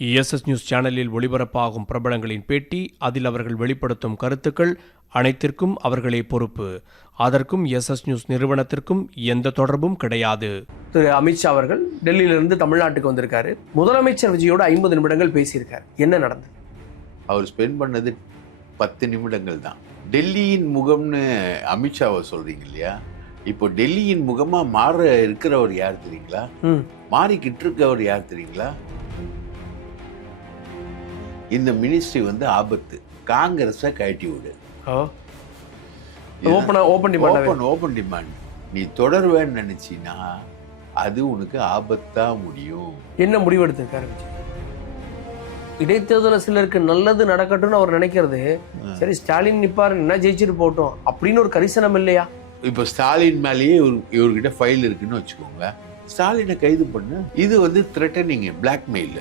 SS news சேனலில் ஒளிபரப்பாகும் பிரபலங்களின் பேட்டி, அதில் அவர்கள் வெளிப்படுத்தும் கருத்துக்கள் அனைத்திற்கும் அவர்களே பொறுப்பு. அதற்கும் எஸ்எஸ் நியூஸ் நிறுவனத்திற்கும் எந்த தொடர்பும் கிடையாது. திரு அமித்ஷா அவர்கள் டெல்லியிலிருந்து தமிழ்நாட்டுக்கு வந்திருக்காரு. முதலமைச்சர் விஜயோட 50 நிமிடங்கள் பேசியிருக்காரு. என்ன நடந்தது? அவர் ஸ்பெண்ட் பண்ணது 10 நிமிடங்கள் தான். டெல்லியின் முகம்னு அமித்ஷாவை சொல்றீங்க இல்லையா? இப்போ டெல்லியின் முகமா மாற இருக்கிறவர் யார் தெரியுங்களா? மாறிக்கிட்டு இருக்கவர் யார் தெரியுங்களா? இந்த மினிஸ்ட்ரி வந்து ஆபத்து. காங்கிரஸை கழட்டி விடு. Open demand. நீ தொடர்வேன்னு நினைச்சினா அது உனக்கு ஆபத்தா முடியும். என்ன முடிவு எடுத்திருக்காரு? இடைத்தேர்தல சிலருக்கு நல்லது நடக்கட்டும்னு அவர் நினைக்கிறது. சரி, ஸ்டாலின் நிப்பாரு, என்ன ஜெயிச்சுட்டு போட்டோம் அப்படின்னு ஒரு கரிசனம் இல்லையா? இப்ப ஸ்டாலின் மேலேயே இவர்கிட்ட ஃபைல் இருக்குன்னு வச்சுக்கோங்க. ஸ்டாலினை கைது பண்ணு. இது வந்து த்ரெட்டனிங், பிளாக்மெயில்.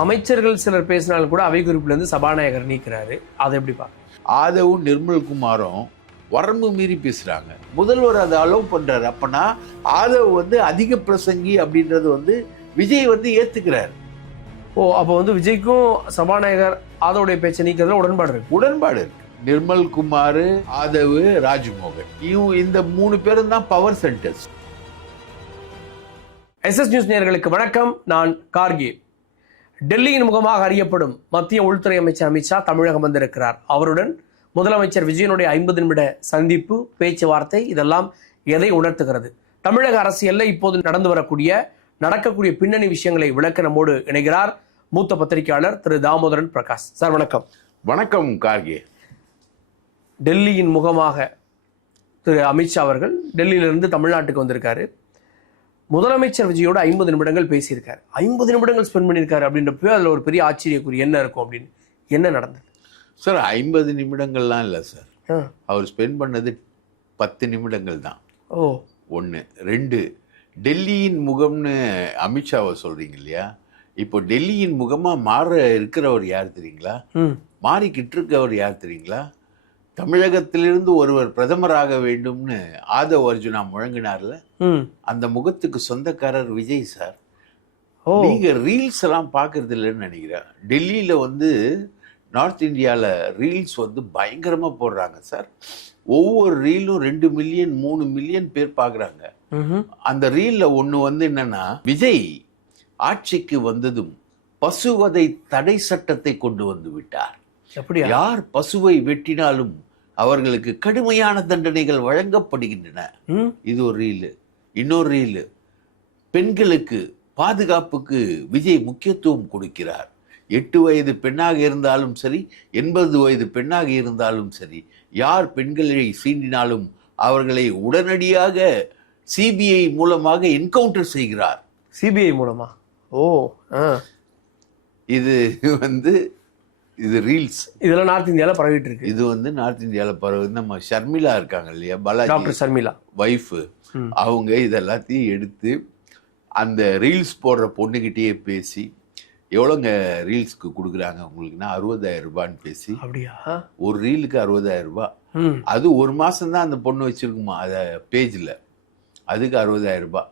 அமைச்சர்கள் சிலர் பேசினாலும் கூட அவை குறிப்புல இருந்து சபாநாயகர் நீக்கிறாரு. அதை எப்படி பாக்க? ஆதவும் நிர்மல்குமாரும் வரம்பு மீறி பேசுறாங்க. முதல்வர் அதை அலோவ் பண்றாரு. அப்பனா ஆதவ் வந்து அதிக பிரசங்கி அப்படின்றது வந்து விஜய் வந்து ஏத்துக்கிறாரு. அப்ப வந்து விஜய்க்கும் சபாநாயகர் ஆதவுடைய பேச்சை நீக்கிறதுல உடன்பாடு இருக்கு. நிர்மல்குமார், ஆதவ், ராஜ்மோகன், இந்த 3 பேரும் தான் பவர் சென்டர்ஸ். எஸ்எஸ் நியூஸ் நேயர்களுக்கு வணக்கம். நான் கார்கே. டெல்லியின் முகமாக அறியப்படும் மத்திய உள்துறை அமைச்சர் அமித்ஷா தமிழகம் வந்திருக்கிறார். அவருடன் முதலமைச்சர் விஜயனுடைய 50 நிமிட சந்திப்பு, பேச்சுவார்த்தை, இதெல்லாம் எதை உணர்த்துகிறது? தமிழக அரசியல்ல இப்போது நடக்கக்கூடிய பின்னணி விஷயங்களை விளக்க நம்மோடு இணைகிறார் மூத்த பத்திரிகையாளர் திரு தாமோதரன் பிரகாஷ். சார் வணக்கம். வணக்கம் கார்கே. டெல்லியின் முகமாக திரு அமித்ஷா அவர்கள் டெல்லியிலிருந்து தமிழ்நாட்டுக்கு வந்திருக்காரு. முதலமைச்சர் விஜயோட 50 நிமிடங்கள் பேசியிருக்காரு. 50 நிமிடங்கள் ஸ்பெண்ட் பண்ணியிருக்காரு அப்படின்றப்போ அதில் ஒரு பெரிய ஆச்சரியக்குறி என்ன இருக்கும் அப்படின்னு. என்ன நடந்தது சார்? 50 நிமிடங்கள்லாம் இல்லை சார். அவர் ஸ்பெண்ட் பண்ணது 10 நிமிடங்கள் தான். 1. 2, டெல்லியின் முகம்னு அமித்ஷாவை சொல்றீங்க இல்லையா? இப்போ டெல்லியின் முகமா மாற இருக்கிறவர் யார் தெரியுங்களா? மாறிக்கிட்டு இருக்கவர் யார் தெரியுங்களா? தமிழகத்திலிருந்து ஒருவர் பிரதமராக வேண்டும்னு ஆதவ் அர்ஜுனா முழங்கினார்ல, அந்த முகத்துக்கு சொந்தக்காரர் விஜய் சார். நீங்க ரீல்ஸ் எல்லாம் பாக்குறது இல்லைன்னு நினைக்கிறேன். டெல்லியில வந்து நார்த் இந்தியால ரீல்ஸ் வந்து பயங்கரமா போடுறாங்க சார். ஒவ்வொரு ரீலும் 2 மில்லியன் 3 மில்லியன் பேர் பாக்குறாங்க. அந்த ரீல்ல ஒண்ணு வந்து என்னன்னா, விஜய் ஆட்சிக்கு வந்ததும் பசுவதை தடை சட்டத்தை கொண்டு வந்து விட்டார். யார் பசுவை வெட்டினாலும் அவர்களுக்கு கடுமையான தண்டனைகள் வழங்கப்படுகின்றன. இது ஒரு ரீலு. இன்னொரு ரீலு, பெண்களுக்கு பாதுகாப்புக்கு விஜய் முக்கியத்துவம் கொடுக்கிறார். 8 வயது பெண்ணாக இருந்தாலும் சரி, 80 வயது பெண்ணாக இருந்தாலும் சரி, யார் பெண்களை சீண்டினாலும் அவர்களை உடனடியாக சிபிஐ மூலமாக என்கவுண்டர் செய்கிறார். சிபிஐ மூலமா? இது வந்து இது ரீல்ஸ். இதெல்லாம் நார்த் இந்தியாவில் பரவிட்டு இருக்கு. இது வந்து நார்த் இந்தியாவில் பரவுது. நம்ம ஷர்மிளா இருக்காங்க இல்லையா, பாலாஜி டாக்டர் ஷர்மிளா வைஃப், அவங்க இதெல்லாத்தையும் எடுத்து அந்த ரீல்ஸ் போடுற பொண்ணுகிட்டயே பேசி, எவ்வளோங்க ரீல்ஸ்க்கு கொடுக்குறாங்க உங்களுக்குன்னா 60,000 ரூபான்னு பேசி, அப்படியா ஒரு ரீலுக்கு 60,000 ரூபாய். அது 1 மாதம் தான் அந்த பொண்ணு வச்சிருக்குமா அதை பேஜில், அதுக்கு 60,000 ரூபாய்.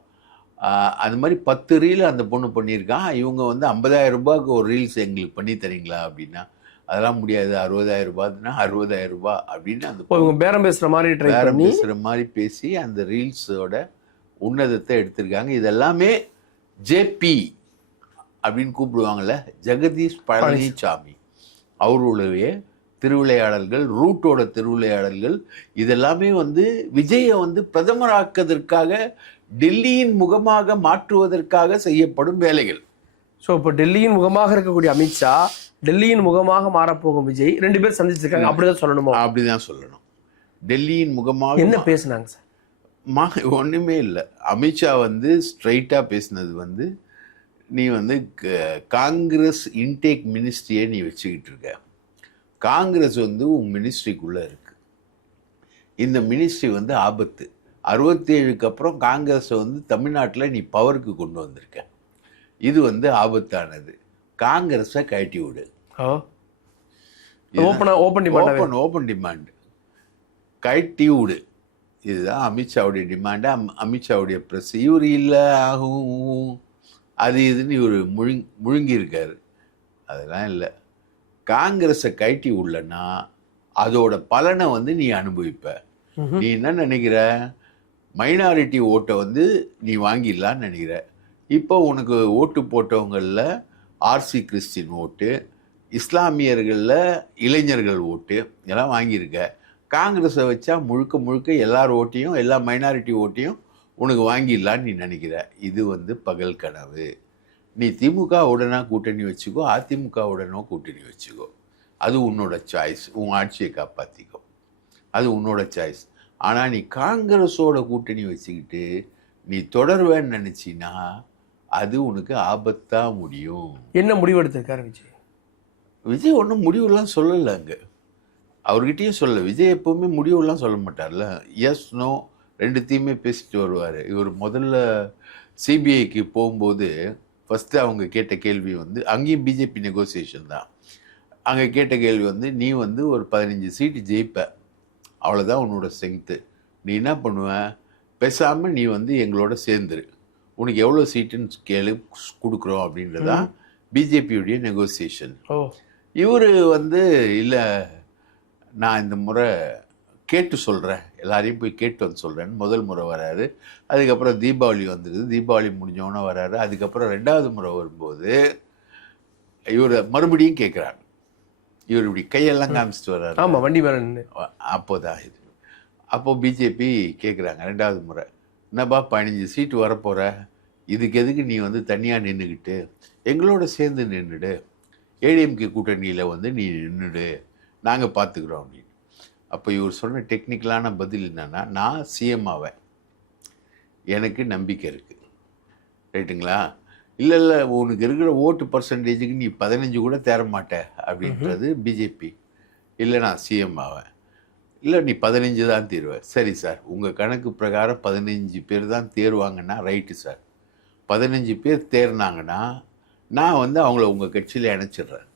அது மாதிரி 10 ரீல் அந்த பொண்ணு பண்ணியிருக்கான். இவங்க வந்து 50,000 ரூபாய்க்கு ஒரு ரீல்ஸ் எங்களுக்கு பண்ணி தரீங்களா அப்படின்னா, அதெல்லாம் முடியாது, 60,000 ரூபாய்னா 60,000 ரூபாய் அப்படின்னு அந்த பேரம் பேசுகிற மாதிரி பேசி அந்த ரீல்ஸோட உன்னதத்தை எடுத்திருக்காங்க. இதெல்லாமே ஜேபி அப்படின்னு கூப்பிடுவாங்கல்ல, ஜெகதீஷ் பழனிசாமி அவர்களுடைய திருவிளையாடல்கள், ரூட்டோட திருவிளையாடல்கள், இதெல்லாமே வந்து விஜயை வந்து பிரதமராக்குவதற்காக, டெல்லியின் முகமாக மாற்றுவதற்காக செய்யப்படும் வேலைகள். இப்போ டெல்லியின் முகமாக இருக்கக்கூடிய அமித்ஷா, டெல்லியின் முகமாக மாறப்போகும் விஜய், 2 பேர் சந்திச்சிருக்காங்க. அப்படிதான் சொல்லணுமா? அப்படிதான் சொல்லணும். டெல்லியின் முகமாக என்ன பேசினாங்க சார்? ஒண்ணுமே இல்லை. அமித்ஷா வந்து ஸ்ட்ரைட்டா பேசினது வந்து, நீ வந்து காங்கிரஸ் இன்டேக் மினிஸ்ட்ரியை நீ வச்சுக்கிட்டு இருக்க, காங்கிரஸ் வந்து உன் மினிஸ்ட்ரிக்குள்ள இருக்கு, இந்த மினிஸ்ட்ரி வந்து ஆபத்து. 67க்கு அப்புறம் காங்கிரஸை வந்து தமிழ்நாட்டில் நீ பவருக்கு கொண்டு வந்திருக்க, இது வந்து ஆபத்தானது, காங்கிரஸை கழட்டி விடு. ஓப்பன் டிமாண்ட், கழட்டி விடு. இதுதான் அமித்ஷாவுடைய டிமாண்டு. அமித்ஷாவுடைய ப்ரெஸ். இவர் இல்லை அது இதுன்னு இவர் முழுங்கியிருக்காரு. அதெல்லாம் இல்லை. காங்கிரஸை கழட்டி உள்ளனா அதோட பலனை வந்து நீ அனுபவிப்ப. நீ என்ன நினைக்கிற, மைனாரிட்டி ஓட்டை வந்து நீ வாங்கிடலான்னு நினைக்கிற. இப்போ உனக்கு ஓட்டு போட்டவங்களில் ஆர்சி கிறிஸ்டின் ஓட்டு, இஸ்லாமியர்களில் இளைஞர்கள் ஓட்டு இதெல்லாம் வாங்கியிருக்க. காங்கிரஸை வச்சா முழுக்க முழுக்க எல்லார் ஓட்டையும், எல்லா மைனாரிட்டி ஓட்டையும் உனக்கு வாங்கிடலான்னு நீ நினைக்கிற. இது வந்து பகல் கனவு. நீ திமுக உடனே கூட்டணி வச்சுக்கோ, அதிமுக உடனே கூட்டணி வச்சுக்கோ. அது உன்னோட சாய்ஸ். உன் ஆட்சியை காப்பாற்றிக்கோ, அது உன்னோட சாய்ஸ். ஆனால் நீ காங்கிரஸோட கூட்டணி வச்சுக்கிட்டு நீ தொடருவேன்னு நினச்சின்னா அது உனக்கு ஆபத்தாக முடியும். என்ன முடிவு எடுத்திருக்காரு விஜய்? விஜய் ஒன்றும் முடிவுலாம் சொல்லலை. அங்கே அவர்கிட்டயும் சொல்ல. விஜய் எப்போவுமே முடிவுலாம் சொல்ல மாட்டார்ல. எஸ் நோ ரெண்டுத்தையுமே பேசிட்டு வருவார். இவர் முதல்ல சிபிஐக்கு போகும்போது ஃபஸ்ட்டு அவங்க கேட்ட கேள்வி வந்து, அங்கேயும் பிஜேபி நெகோசியேஷன் தான். அங்கே கேட்ட கேள்வி வந்து, நீ வந்து ஒரு 15 சீட்டு ஜெயிப்ப, அவ்வளோதான் உன்னோட ஸ்ட்ரென்த்து. நீ என்ன பண்ணுவ, பேசாமல் நீ வந்து எங்களோட சேர்ந்துரு, உனக்கு எவ்வளோ சீட்டுன்னு கேளு, கொடுக்குறோம் அப்படின்றதான் பிஜேபியுடைய நெகோசியேஷன். இவர் வந்து இல்லை, நான் இந்த முறை கேட்டு சொல்கிறேன், எல்லாரையும் போய் கேட்டு வந்து சொல்கிறேன்னு முதல் முறை வராரு. அதுக்கப்புறம் தீபாவளி வந்துடுது, தீபாவளி முடிஞ்சவொன்னே வராரு. அதுக்கப்புறம் 2வது முறை வரும்போது இவர் மறுபடியும் கேட்குறாரு. இவர் இப்படி கையெல்லாம் காமிச்சிட்டு வர்றாரு. ஆமாம், வண்டி மேலே. அப்போதான் இது. அப்போது பிஜேபி கேட்குறாங்க 2வது முறை, என்னப்பா 15 சீட்டு வரப்போகிற, இதுக்கு எதுக்கு நீ வந்து தனியாக நின்றுக்கிட்டு எங்களோட சேர்ந்து நின்றுடு, ஏடிஎம்கே கூட்டணியில் வந்து நீ நின்றுடு, நாங்கள் பார்த்துக்குறோம் அப்படின்னு. அப்போ இவர் சொன்ன டெக்னிக்கலான பதில் என்னென்னா, நான் சிஎம் ஆவேன், எனக்கு நம்பிக்கை இருக்குது, ரைட்டுங்களா? இல்லை இல்லை, உனக்கு இருக்கிற ஓட்டு பர்சன்டேஜுக்கு நீ 15 கூட தேர மாட்ட அப்படின்றது பிஜேபி. இல்லை, நான் சிஎம் ஆவேன். இல்லை, நீ 15 தான் தேர்வேன். சரி சார், உங்கள் கணக்கு பிரகாரம் 15 பேர் தான் தேர்வாங்கன்னா ரைட்டு சார். 15 பேர் தேர்னாங்கன்னா நான் வந்து அவங்கள உங்கள் கட்சியில் இணைச்சிட்றேன்.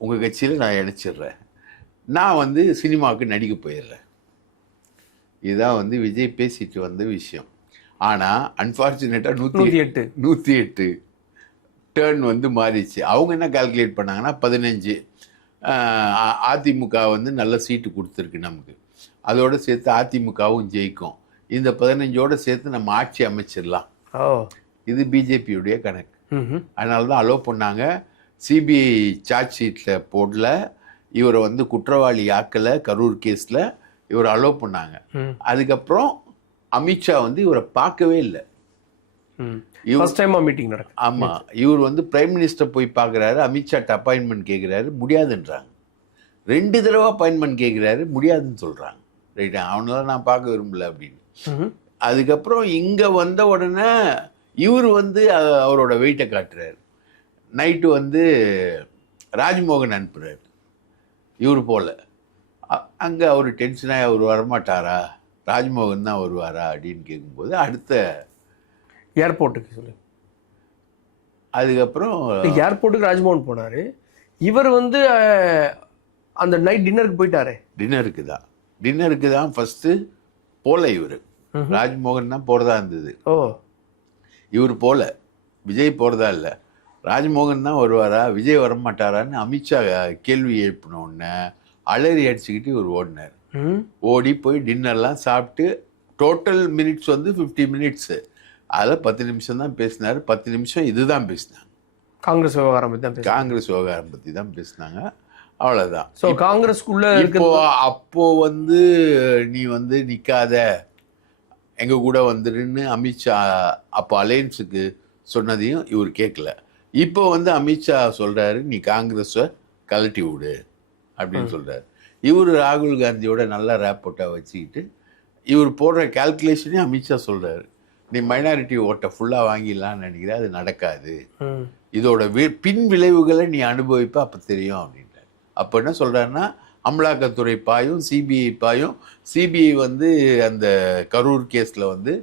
உங்கள் கட்சியில் நான் இணைச்சிட்றேன். நான் வந்து சினிமாவுக்கு நடிக்க போயிடுறேன். இதுதான் வந்து விஜய் பேசிட்டு வந்த விஷயம். ஆனால் அன்ஃபார்ச்சுனேட்டாக 108 டேர்ன் வந்து மாறிடுச்சு. அவங்க என்ன கால்குலேட் பண்ணாங்கன்னா 15. அதிமுக வந்து நல்ல சீட்டு கொடுத்துருக்கு நமக்கு, அதோடு சேர்த்து அதிமுகவும் ஜெயிக்கும், இந்த 15ஓடு சேர்த்து நம்ம ஆட்சி அமைச்சிடலாம். இது பிஜேபியுடைய கணக்கு. அதனால தான் அலோவ் பண்ணாங்க. சிபிஐ சார்ஜ் ஷீட்டில் போடல, இவரை வந்து குற்றவாளி ஆக்கலை, கரூர் கேஸில் இவரை அலோவ் பண்ணாங்க. அதுக்கப்புறம் அமித்ஷா வந்து இவரை பார்க்கவே இல்லை. மீட்டிங் நடக்கும். ஆமாம், இவர் வந்து பிரைம் மினிஸ்டர் போய் பார்க்குறாரு, அமித்ஷாட்ட அப்பாயின்மெண்ட் கேட்குறாரு, முடியாதுன்றாங்க. 2 தடவை அப்பாயின்மெண்ட் கேட்குறாரு, முடியாதுன்னு சொல்கிறாங்க. ரைட்டா, அவனால நான் பார்க்க விரும்பல அப்படின்னு. அதுக்கப்புறம் இங்கே வந்த உடனே இவர் வந்து அவரோட வெயிட்டை காட்டுறாரு. நைட்டு வந்து ராஜ்மோகன் அனுப்புகிறார், இவர் போல. அங்கே அவர் டென்ஷனாக அவர் வரமாட்டாரா, ராஜ்மோகன் தான் வருவாரா அப்படின்னு கேட்கும்போது அடுத்த ஏர்போர்ட்டுக்கு சொல்லு. அதுக்கப்புறம் ஏர்போர்ட்டுக்கு ராஜ்மோகன் போனார். இவர் வந்து அந்த நைட் டின்னருக்கு போயிட்டாரு. டின்னருக்கு தான் ஃபஸ்ட்டு போல. இவர் ராஜ்மோகன் தான் போகிறதா இருந்தது. இவர் போல, விஜய் போகிறதா இல்லை. ராஜ்மோகன் தான் வருவாரா, விஜய் வரமாட்டாரான்னு அமித்ஷா கேள்வி எழுப்பினோடனே அலறி அடிச்சுக்கிட்டு இவர் ஓடினார். ஓடி போய் டின்னர்லாம் சாப்பிட்டு டோட்டல் மினிட்ஸ் வந்து 50 மினிட்ஸு. அதில் 10 நிமிஷம் தான் பேசினார். 10 நிமிஷம் இதுதான் பேசினாங்க, காங்கிரஸ் விவகாரம் பற்றி தான் பேசினாங்க. அவ்வளோதான். ஸோ காங்கிரஸ்க்குள்ள அப்போ வந்து நீ வந்து நிற்காத, எங்கள் கூட வந்துடுன்னு அமித்ஷா அப்போ அலையன்ஸுக்கு சொன்னதையும் இவர் கேட்கல. இப்போ வந்து அமித்ஷா சொல்கிறாரு, நீ காங்கிரஸை கலட்டி விடு அப்படின்னு சொல்கிறார். இவர் ராகுல் காந்தியோட நல்லா ரேப்போட்டாக வச்சுக்கிட்டு இவர் போடுற கால்குலேஷனே அமித்ஷா சொல்கிறாரு, நீ மைனாரிட்டி ஓட்டை ஃபுல்லாக வாங்கிடலான்னு நினைக்கிற, அது நடக்காது, இதோட பின் விளைவுகளை நீ அனுபவிப்ப அப்போ தெரியும் அப்படின்றார். அப்போ என்ன சொல்கிறாருன்னா, அமலாக்கத்துறை பாயும், சிபிஐ பாயும். சிபிஐ வந்து அந்த கரூர் கேஸில் வந்து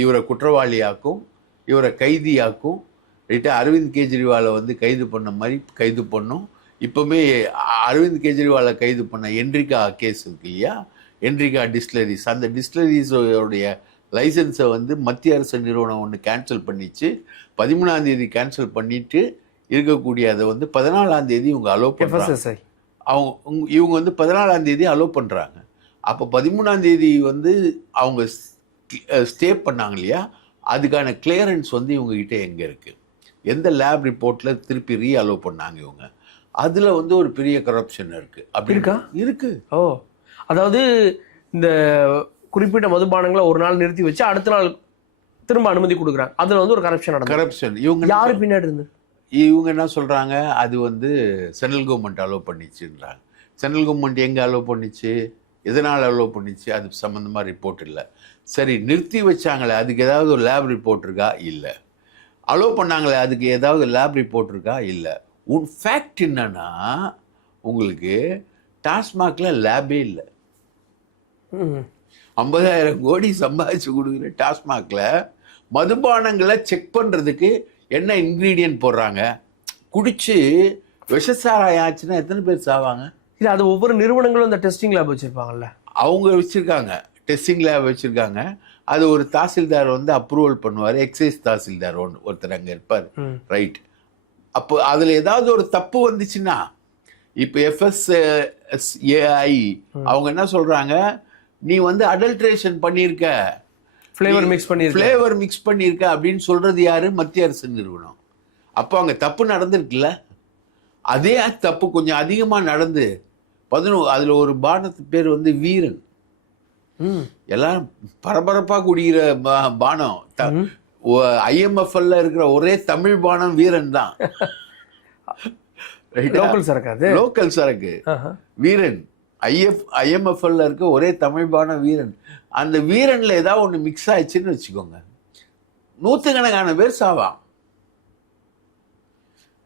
இவரை குற்றவாளியாக்கும், இவரை கைதியாக்கும். ரைட்டாக அரவிந்த் கெஜ்ரிவாலை வந்து கைது பண்ண மாதிரி கைது பண்ணும். இப்போவுமே அரவிந்த் கெஜ்ரிவாலை கைது பண்ண என்ரிகா கேஸ் இருக்கு இல்லையா, என்ரிகா டிஸ்டிலரிஸ், அந்த டிஸ்டிலரிஸோடைய லைசன்ஸை வந்து மத்திய அரசு நிறுவனம் ஒன்று கேன்சல் பண்ணிச்சு. 13ஆம் தேதி கேன்சல் பண்ணிட்டு இருக்கக்கூடிய அதை வந்து 14ஆம் தேதி இவங்க அலோவ் பண்ணுறாங்க. இவங்க வந்து 14ஆம் தேதி அலோவ் பண்ணுறாங்க. அப்போ 13ஆம் தேதி வந்து அவங்க ஸ்டே பண்ணாங்க இல்லையா, அதுக்கான கிளியரன்ஸ் வந்து இவங்ககிட்ட எங்கே இருக்குது, எந்த லேப் ரிப்போர்ட்டில் திருப்பி அலோவ் பண்ணாங்க இவங்க, அதில் வந்து ஒரு பெரிய கரப்ஷன் இருக்குது. அப்படி இருக்கா? இருக்குது. ஓ, அதாவது இந்த குறிப்பிட்ட மதுபானங்களை ஒரு நாள் நிறுத்தி வச்சு அடுத்த நாள் திரும்ப அனுமதி கொடுக்குறாங்க. அதில் வந்து ஒரு கரப்ஷன். இவங்க யாரு பின்னாடி இருந்து இவங்க என்ன சொல்கிறாங்க, அது வந்து சென்ட்ரல் கவர்மெண்ட் அலோவ் பண்ணிச்சுன்றாங்க. சென்ட்ரல் கவர்மெண்ட் எங்கே அலோவ் பண்ணிச்சு, எதனால் அலோவ் பண்ணிச்சு, அது சம்மந்தமாக ரிப்போர்ட் இல்லை. சரி, நிறுத்தி வச்சாங்களே அதுக்கு ஏதாவது ஒரு லேப் ரிப்போர்ட் இருக்கா? இல்லை. அலோவ் பண்ணாங்களே அதுக்கு ஏதாவது லேப் ரிப்போர்ட் இருக்கா? இல்லை. ஃபேக்ட் என்னன்னா, உங்களுக்கு டாஸ்மாகில் லேபே இல்லை. 50,000 கோடி சம்பாதிச்சு கொடுக்குற டாஸ்மாகில் மதுபானங்களை செக் பண்ணுறதுக்கு என்ன இன்க்ரீடியன்ட் போடுறாங்க? குடிச்சு விஷசாராயம் ஆச்சுன்னா எத்தனை பேர் சாவாங்க? இல்லை, அது ஒவ்வொரு நிறுவனங்களும் இந்த டெஸ்டிங் லேப் வச்சுருப்பாங்கல்ல, அவங்க வச்சுருக்காங்க. டெஸ்டிங் லேப் வச்சுருக்காங்க. அது ஒரு தாசில்தார் வந்து அப்ரூவல் பண்ணுவார். எக்ஸைஸ் தாசில்தார் ஒருத்தர் அங்கே இருப்பார். ரைட். அப்போ அதில் ஏதாவது ஒரு தப்பு வந்துச்சுன்னா, இப்போ FSSAI அவங்க என்ன சொல்கிறாங்க, நீ வந்து அடல்ட்ரேஷன் பண்ணியிருக்க, ஃப்ளேவர் மிக்ஸ் பண்ணியிருக்க அப்படின்னு சொல்கிறது யாரு? மத்திய அரசு நிறுவனம். அப்போ அங்கே தப்பு நடந்திருக்குல்ல, அதே தப்பு கொஞ்சம் அதிகமாக நடந்து அதில் ஒரு பானத்து பேர் வந்து வீரன். எல்லாம் பரபரப்பாக குடிக்கிற பானம். IMFL இருக்கிற ஒரே தமிழ் பானம் வீரன் தான். லோக்கல் சரக்கு வீரன். IMFL இருக்க ஒரே தமிழ் பானம் வீரன். அந்த வீரன்ல ஏதாவது ஒன்று மிக்ஸ் ஆயிடுச்சுன்னு வச்சுக்கோங்க, நூற்றுக்கணக்கான பேர் சாவான்.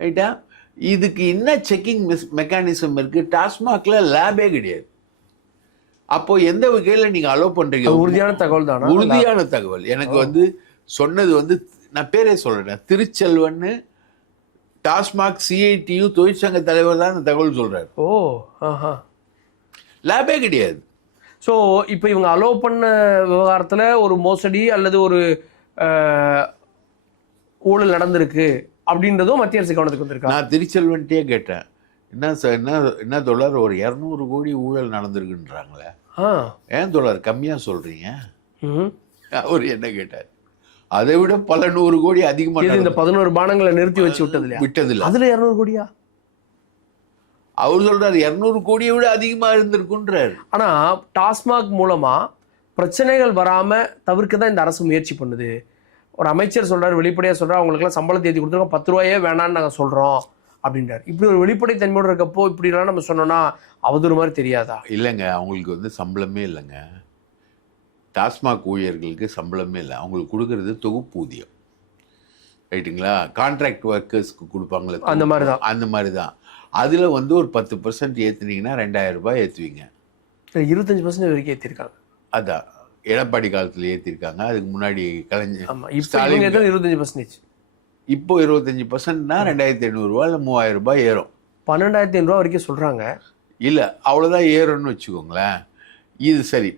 ரைட்டா? இதுக்கு என்ன செக்கிங் மெக்கானிசம் இருக்கு? டாஸ்மாக்ல லேபே கிடையாது. அப்போ எந்த வகையில் நீங்க அலோவ் பண்றீங்க? உறுதியான தகவல் தான். உறுதியான தகவல். எனக்கு வந்து சொன்னது வந்து, நான் பேரே சொல்றேன், திருச்செல்வன் டாஸ்மாக் CITU தொழிற்சங்க தலைவர் தான் இந்த தகவல் சொல்றாரு. ஓ, லேபே கிடையாது. ஸோ இப்போ இவங்க அலோவ் பண்ண விவகாரத்தில் ஒரு மோசடி அல்லது ஒரு ஊழல் நடந்திருக்கு அப்படின்றதும் மத்திய அரசு கவனத்துக்கு வந்திருக்கு. நான் திருச்செல்வன்ட்டே கேட்டேன், என்ன தோழர், ஒரு 200 கோடி ஊழல் நடந்திருக்குன்றாங்களே, ஏன் தோழர் கம்மியாக சொல்றீங்க? அவர் என்ன கேட்டார், அதை விட பல 100 கோடி அதிகமாக. இந்த 11 பானங்களை நிறுத்தி வச்சு விட்டதில்லை, அதுல 200 கோடியா? அவர் சொல்றாரு 200 கோடியை விட அதிகமா இருந்திருக்குன்றாரு. ஆனா டாஸ்மாக் மூலமா பிரச்சனைகள் வராம தவிர்க்க தான் இந்த அரசு முயற்சி பண்ணுது. ஒரு அமைச்சர் சொல்றாரு, வெளிப்படையா சொல்றாரு, அவங்களுக்குலாம் சம்பளத்தை ஏற்றி கொடுத்துருக்கோம், 10 ரூபாயே வேணான்னு நாங்கள் சொல்றோம் அப்படின்றாரு. இப்படி ஒரு வெளிப்படை தன்மையோடு இருக்கப்போ இப்படிலாம் நம்ம சொன்னோம்னா அவதூறு மாதிரி தெரியாதா? இல்லைங்க, அவங்களுக்கு வந்து சம்பளமே இல்லைங்க. டாஸ்மாக் ஊழியர்களுக்கு சம்பளமே இல்லை. அவங்களுக்கு கொடுக்கறது தொகுப்பூதியம். ரைட்டுங்களா? கான்ட்ராக்ட் ஒர்க்கர்ஸ்க்கு கொடுப்பாங்களே, அந்த மாதிரி தான். அதில் வந்து ஒரு 10% ஏற்றுனீங்கன்னா 2000 ரூபாய் ஏற்றுவீங்க. 25% வரைக்கும் ஏற்றிருக்காங்க. அதான் எடப்பாடி காலத்தில் ஏற்றிருக்காங்க. அதுக்கு முன்னாடி கலைஞர் 25%. இப்போ 25%னா 2500 ரூபா இல்லை 3000 ரூபாய் ஏறும். 12,500 ரூபா வரைக்கும் சொல்கிறாங்க. இல்லை, அவ்வளோதான் ஏறும்னு வச்சுக்கோங்களேன். இது சரி,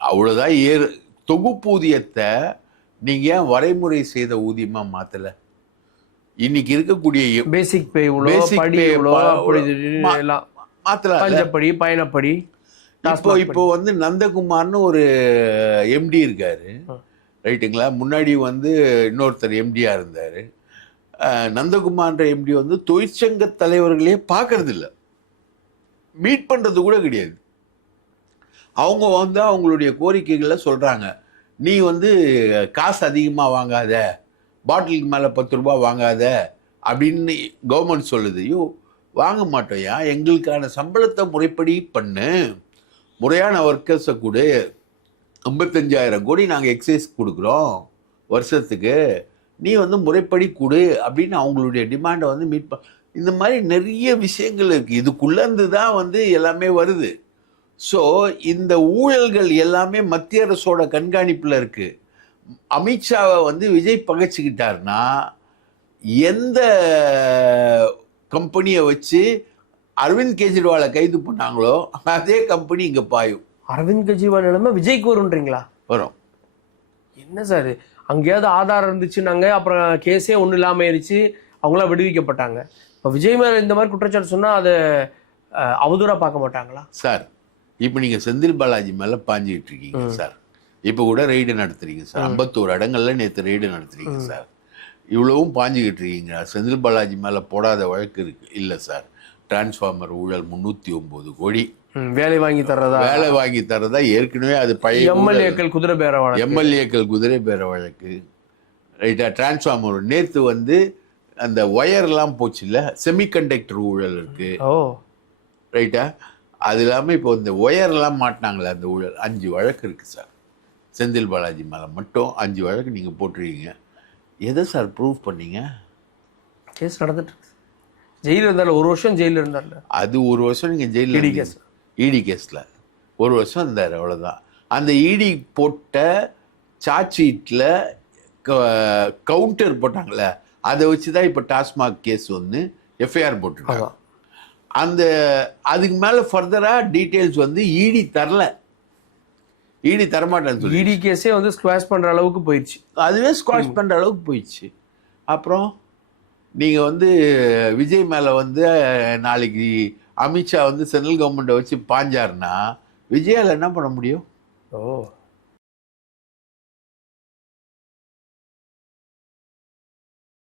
அவ்வளோதான் ஏறு. தொகுப்பூதியத்தை நீங்கள் ஏன் வரைமுறை செய்த ஊதியமாக மாற்றலை? இன்னைக்கு இருக்கக்கூடிய பேசிக் பே மாத்தலப்படி பயணப்படி. இப்போ வந்து நந்தகுமார்னு ஒரு MD இருக்காரு, ரைட்டுங்களா? முன்னாடி வந்து இன்னொருத்தர் MD-யா இருந்தாரு. நந்தகுமார்ன்ற MD வந்து தொழிற்சங்க தலைவர்களே பார்க்கறது இல்லை, மீட் பண்றது கூட கிடையாது. அவங்க வந்து அவங்களுடைய கோரிக்கைகளை சொல்றாங்க, நீ வந்து காசு அதிகமாக வாங்காத, பாட்டிலுக்கு மேலே 10 ரூபா வாங்காத அப்படின்னு கவர்மெண்ட் சொல்லுது. ஐயோ, வாங்க மாட்டோயா, எங்களுக்கான சம்பளத்தை முறைப்படி பண்ணு, முறையான ஒர்க்கர்ஸை கொடு, 55,000 கோடி நாங்கள் எக்ஸைஸ் கொடுக்குறோம் வருஷத்துக்கு, நீ வந்து முறைப்படி கொடு அப்படின்னு அவங்களுடைய டிமாண்டை வந்து மீட் இந்த மாதிரி நிறைய விஷயங்கள் இருக்குது. இதுக்குள்ளேருந்து தான் வந்து எல்லாமே வருது. ஸோ இந்த ஊழல்கள் எல்லாமே மத்திய அரசோட கண்காணிப்பில் இருக்குது. அமித்ஷாவை வந்து விஜய் பகைச்சிக்கிட்டார்னா எந்த கம்பெனியை வச்சு அரவிந்த் கெஜ்ரிவாலை கைது பண்ணாங்களோ அதே கம்பெனி இங்கே பாயும். அரவிந்த் கெஜ்ரிவால் நிலைமை விஜய்க்கு வரும்ன்றீங்களா? வரும். என்ன சார் அங்கேயாவது ஆதாரம் இருந்துச்சுன்னாங்க, அப்புறம் கேஸே ஒன்றும் இல்லாமல் ஆயிடுச்சு, அவங்களாம் விடுவிக்கப்பட்டாங்க. இப்போ விஜய் மேலே இந்த மாதிரி குற்றச்சாட்டு சொன்னால் அதை அவதூறாக பார்க்க மாட்டாங்களா சார்? இப்போ நீங்கள் செந்தில் பாலாஜி மேலே பாஞ்சிக்கிட்டு இருக்கீங்க சார். இப்போ கூட ரெய்டு நடத்துறீங்க சார். 51 இடங்கள்ல நேற்று ரெய்டு நடத்துறீங்க சார். இவ்வளவும் பாஞ்சிக்கிட்டு இருக்கீங்க. செந்தில் பாலாஜி மேலே போடாத வழக்கு இருக்கு இல்லை சார்? டிரான்ஸ்ஃபார்மர் ஊழல் 309 கோடி வேலை வாங்கி தர்றதா ஏற்கனவே அது பழைய எம்எல்ஏக்கள் குதிரை பேர வழக்கு ரைட்டா. டிரான்ஸ்ஃபார்மர் நேற்று வந்து அந்த ஒயர்லாம் போச்சு இல்லை, செமிகண்டக்டர் ஊழல் இருக்கு ரைட்டா. அது இல்லாமல் இப்போ இந்த ஒயர்லாம் மாட்டினாங்களே அந்த ஊழல் 5 வழக்கு இருக்கு சார். செந்தில் பாலாஜி மேலே மட்டும் 5 வழக்கு நீங்கள் போட்டிருக்கீங்க. எதை சார் ப்ரூவ் பண்ணீங்க? கேஸ் நடந்துட்டு ஜெயிலில் இருந்தால 1 வருஷம் ஜெயிலில் இருந்தால. அது 1 வருஷம் நீங்கள் ஜெயிலில் இடி கேஸில் 1 வருஷம் இருந்தார், அவ்வளோதான். அந்த இடி போட்ட சார்ஜ் ஷீட்டில் கவுண்டர் போட்டாங்களே, அதை வச்சு தான் இப்போ டாஸ்மாக் கேஸ் வந்து எஃப்ஐஆர் போட்டுருக்காங்க. அந்த அதுக்கு மேலே ஃபர்தராக டீட்டெயில்ஸ் வந்து இடி தரல, இடி தரமாட்டேன்னு சொல்லி இடி கேஸே வந்து ஸ்குவாஷ் பண்ணுற அளவுக்கு போயிடுச்சு. அதுவே ஸ்குவாஷ் பண்ணுற அளவுக்கு போயிடுச்சு. அப்புறம் நீங்கள் வந்து விஜய் மேலே வந்து நாளைக்கு அமித்ஷா வந்து சென்ட்ரல் கவர்மெண்ட்டை வச்சு பாஞ்சாருன்னா விஜயால் என்ன பண்ண முடியும்?